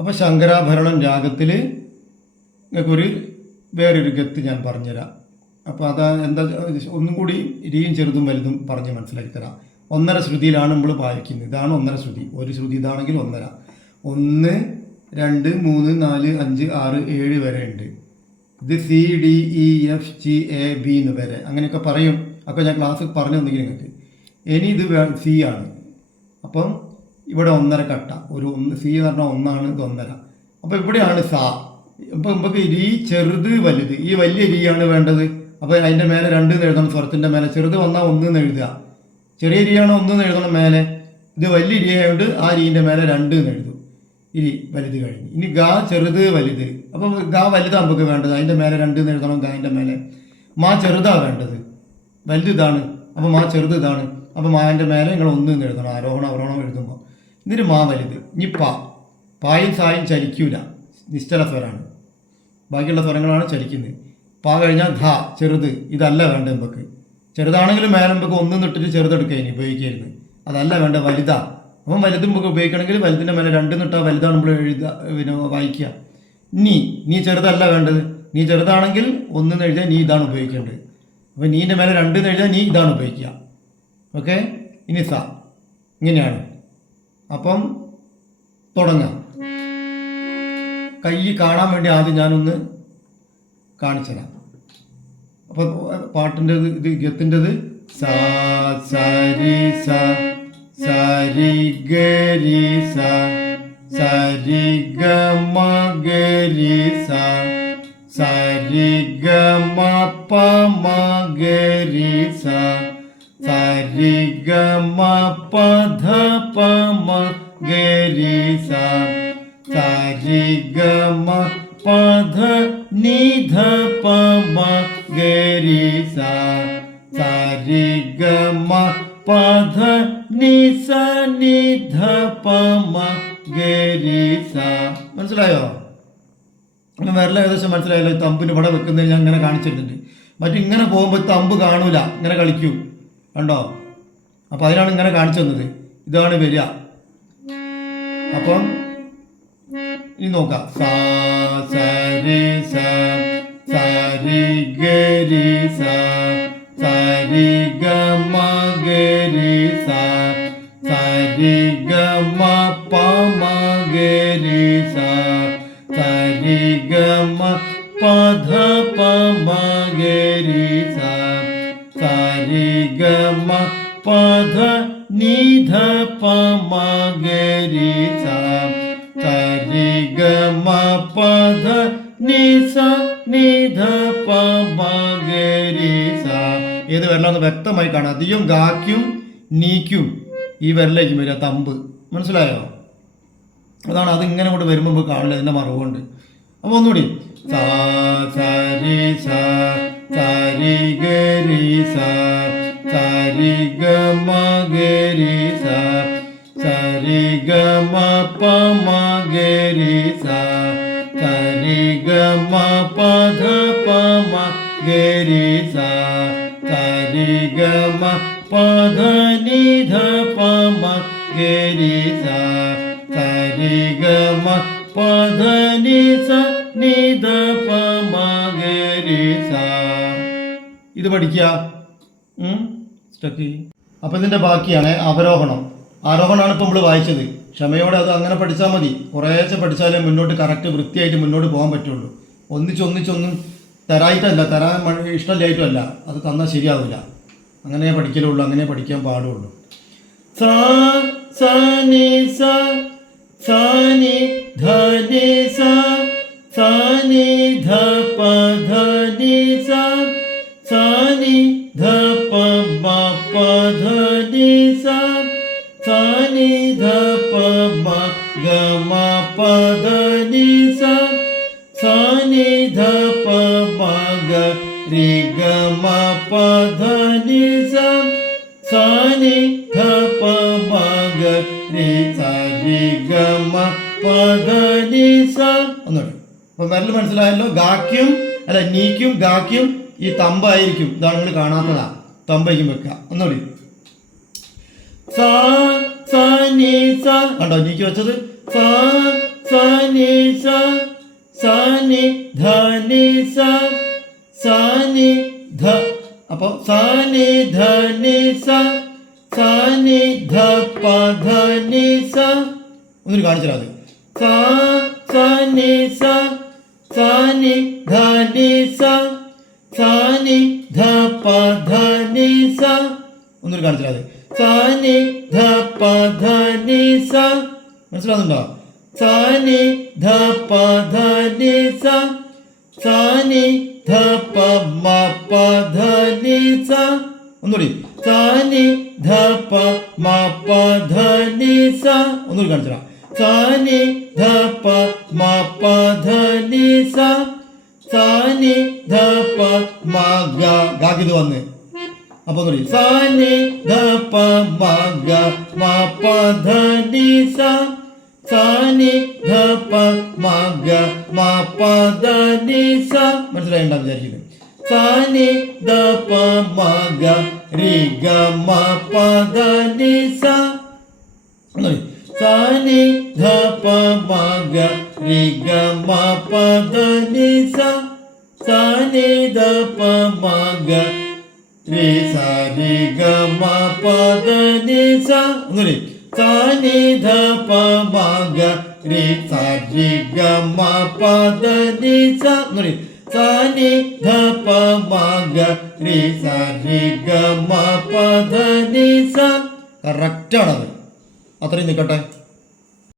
അപ്പോൾ ശങ്കരാഭരണം രാഗത്തിൽ നിങ്ങൾക്കൊരു വേറൊരു ഗത്ത് ഞാൻ പറഞ്ഞുതരാം. അപ്പോൾ അതാ എന്താ ഒന്നും കൂടി ഇരിയും ചെറുതും വലുതും പറഞ്ഞ് മനസ്സിലാക്കി തരാം. 1.5 ശ്രുതിയിലാണ് നമ്മൾ വായിക്കുന്നത്. ഇതാണ് 1.5 ശ്രുതി. ഒരു ശ്രുതി ഇതാണെങ്കിൽ 1.5. 1, 2, 3, 4, 5, 6, 7 വരെ ഉണ്ട്. ഇത് CDEFGAB എന്ന് വരെ അങ്ങനെയൊക്കെ പറയും. അപ്പോൾ ഞാൻ ക്ലാസ്സിൽ പറഞ്ഞു തന്നെങ്കിൽ നിങ്ങൾക്ക്. ഇനി ഇത് സി ആണ്. അപ്പം ഇവിടെ 1.5 കട്ട. ഒരു സി എന്ന് പറഞ്ഞാൽ 1 ഇത് 1.5. അപ്പോൾ ഇവിടെയാണ് സാ. അപ്പോൾ നമുക്ക് ഈ ചെറുത് വലുത്, ഈ വലിയ രീയാണ് വേണ്ടത്. അപ്പോൾ അതിൻ്റെ മേലെ 2 എന്ന് എഴുതണം. സ്വരത്തിൻ്റെ മേലെ ചെറുത് വന്നാൽ 1 എന്ന് എഴുതുക. ചെറിയ രീയാണ് 1 എന്ന് എഴുതണം മേലെ. ഇത് വലിയ രീയായതുകൊണ്ട് ആ രീൻ്റെ മേലെ 2 എന്ന് എഴുതും. ഇനി വലുത് കഴിഞ്ഞ് ഇനി ഗാ ചെറുത് വലുത്. അപ്പം ഗാ വലുതാണ് നമുക്ക് വേണ്ടത്. അതിൻ്റെ മേലെ 2 എന്ന് എഴുതണം. ഗാൻ്റെ മേലെ മാ ചെറുതാണ് വേണ്ടത്. വലുത് ഇതാണ്. അപ്പോൾ മാ ചെറുത് ഇതാണ്. അപ്പോൾ മാൻ്റെ മേലെ നിങ്ങൾ 1 എന്ന് എഴുതണം. ആരോഹണം അവരോഹണം എഴുതുമ്പോൾ. എന്നിട്ട് മാ വലുത്. ഇനി പായും സായും ചലിക്കൂല, നിശ്ചല സ്വരമാണ്. ബാക്കിയുള്ള സ്വരങ്ങളാണ് ചലിക്കുന്നത്. പാ കഴിഞ്ഞാൽ ധ ചെറുത്. ഇതല്ല വേണ്ടത് നമുക്ക്. ചെറുതാണെങ്കിലും മേലെ നമുക്ക് 1 നിട്ടിട്ട് ചെറുതെടുക്കുക. ഇനി ഉപയോഗിക്കരുത്. അതല്ല വേണ്ട വലുതാ. അപ്പം വലുതും നമുക്ക് ഉപയോഗിക്കണമെങ്കിൽ വലുതിൻ്റെ മേലെ 2 നിട്ടാൽ വലുതാണ് നമ്മൾ എഴുതുക, പിന്നെ വായിക്കുക. നീ ചെറുതല്ല വേണ്ടത്. നീ ചെറുതാണെങ്കിൽ 1 എന്ന് എഴുതിയാൽ നീ ഇതാണ് ഉപയോഗിക്കേണ്ടത്. അപ്പോൾ നീൻ്റെ മേലെ 2 എന്ന് എഴുതിയാൽ നീ ഇതാണ് ഉപയോഗിക്കുക. ഓക്കെ. ഇനി സ ഇങ്ങനെയാണ്. അപ്പം തുടങ്ങാം. കൈ കാണാൻ വേണ്ടി ആദ്യം ഞാനൊന്ന് കാണിച്ചു തരാം. അപ്പോൾ പാട്ടിൻ്റെത് ഇത് ഗത്തിൻ്റെത് സാ സരി സ സരി ഗരി സ സരി ഗ മ ഗരി സ സരി ഗ മ പ മ ഗരി സ സരി ഗ മ പ ധ പ മ ഗരി സ സരി ഗ മ പ ധ നി ധ പ മ ഗരി സ സരി ഗ മ പ ധ നി സ നി ധ പ മ ഗരി സ. മനസ്സിലായോ? വേറെ ഏകദേശം മനസ്സിലായല്ലോ. തമ്പിന് ഇവിടെ വെക്കുന്നതിന് ഞാൻ ഇങ്ങനെ കാണിച്ചിട്ടുണ്ട്. ഇങ്ങനെ പോകുമ്പോൾ തമ്പ് കാണൂല, ഇങ്ങനെ കളിക്കും. കണ്ടോ? അപ്പം അതിനാണ് ഇങ്ങനെ കാണിച്ചു തന്നത്. ഇതാണ് വരിക. അപ്പം ഇനി നോക്കാം. സാ സരി സ സരി ഗരി സ സരി ഗ മ ഗരി സ സരി ഗ മ പ മ ഗരി സ സരി ഗ മ പ ധ പ മ ഗരി സ സരി ഗ മ പ ധ നി ധ പ മ ഗരി സ സരി ഗ മ പ ധ നി സ നി ധ പ മ ഗരി സ. ഏത് വരലാന്ന് വ്യക്തമായി കാണാം. അധികം ഗാക്കും നീക്കും ഈ വരലേക്ക് വരിക തമ്പ്. മനസ്സിലായോ? അതാണ് അത് ഇങ്ങനെ കൊണ്ട് വരുമ്പോൾ നമുക്ക് കാണില്ല. അതിൻ്റെ മറവുണ്ട്. അപ്പോൾ ഒന്നുകൂടി സാ സരി സ സരി ഗരി സ സരി ഗ മ ഗരി സ സരി ഗ മ പ മ ഗരി സ സരി ഗ മ പ ധ പ മ ഗരി സ സരി ഗ മ പ ധ നി ധ പ മ ഗരി സ സരി ഗ മ പ ധ നി സ നി ധ പ മ ഗരി സ. ഇത് പഠിക്കുക. അപ്പം ഇതിൻ്റെ ബാക്കിയാണ് അവരോഹണം. ആരോഹണമാണ് ഇപ്പം നമ്മൾ വായിച്ചത്. ക്ഷമയോടെ അത് അങ്ങനെ പഠിച്ചാൽ മതി. കുറേശ്ശെ പഠിച്ചാലേ മുന്നോട്ട് കറക്റ്റ് വൃത്തിയായിട്ട് മുന്നോട്ട് പോകാൻ പറ്റുള്ളൂ. ഒന്നിച്ചൊന്നും തരാൻ ഇഷ്ടമില്ലായിട്ടും അല്ല. അത് തന്നാൽ ശരിയാവില്ല. അങ്ങനെ പഠിക്കലുള്ളൂ, അങ്ങനെ പഠിക്കാൻ പാടുള്ളൂ. സാ സ നി സ സ നി ധ നി സ സ നി ധ പ ധ നി സ സ നി ധ പ മ പ ധ നി സ സ നി ധ പ മ ഗ മ പ ധ നി സ സ നി ധ പ മ ഗ രി ഗ മ പ ധ നി സ സ നി ധ പ മ ഗ രി സ രി ഗ മ പ ധ നി സ. ഒന്നുകൂടി. അപ്പോൾ നല്ല മനസ്സിലായല്ലോ. ഗാക്കും അല്ല നീക്കും ഗാക്കും ഈ തമ്പായിരിക്കും. ഇതാണ് നിങ്ങൾ കാണാത്തതാ. തമ്പായിരിക്കും വെക്കുക. ഒന്നുകൂടി. സ സ നി സ. കണ്ടോ നീക്ക് വെച്ചത്? സ സ നി നി ധ നി സ സ നി ധ. അപ്പോൾ സ നി ധ നി സ സ നി ധ പ ധ നി സ. ഒന്നൊരു കാണിച്ചാൽ അത് സ സ നി സ സ നി ധ നി സ സ നി ധ പ ധ നി സ. ഒന്നൊരു കാണിച്ചാൽ അത് സ നി ധ പ ധ നി സ. മനസ്സിലാകുന്നുണ്ടോ? സ നി ധ പ ധ നി സ സ നി ധ പ മ പ ധ നി സ. ഒന്നുകൂടി സ നി ധ പ മ പ ധ നി സ. ഒന്നുകൂടി കാണിച്ചാൽ സ നി ധ പ മ പ ധ നി സ സ നി ധ പ മ ഗ. ഗാക്കിത് വന്ന് അപ്പോൾ ഒന്നുകൂടി സ നി ധ പ മ ഗ മ പ ധ നി സ സ നി ധ പ മ ഗ മ പ ധ നി സ. മനസ്സിലായിണ്ടാവും വിചാരിക്കുന്നത്. സ നി ധ പ മ ഗ രി ഗ മ പ ധ നി സ. സ നി ധ പ മ ഗ രി ഗ മ പ ധ നി സ സ നി ധ പ മ ഗ രി സ രി ഗ മ പ ധ നി സ. ഒന്നുകൂടി സ നി ധ പ മ ഗ രി സ രി ഗ മ പ ധ നി സ. ഒന്നുകൂടി സ നി ധ പ മ ഗ രി സ രി ഗ മ പ ധ നി സ. കറക്റ്റാണത്. അത്രയും നിൽക്കട്ടെ.